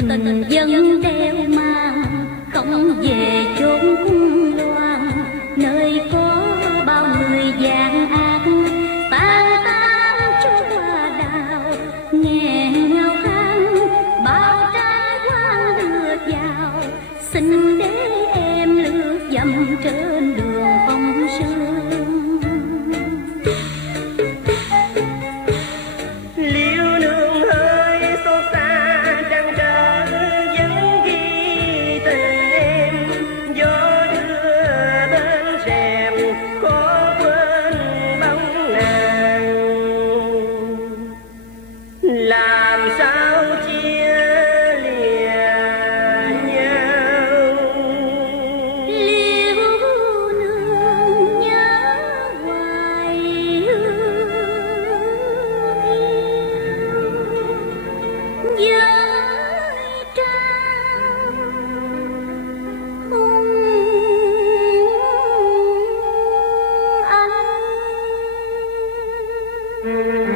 tình dân đeo mang không về chốn cung loan, nơi có bao người gian ác tan tan cho hoa đào, nghe ngào than bao trái quang đưa vào, xin để em lướt dầm trên đường phong sương. Làm sao chia lìa nhau, Liêu nương nhớ hoài với trang hung anh.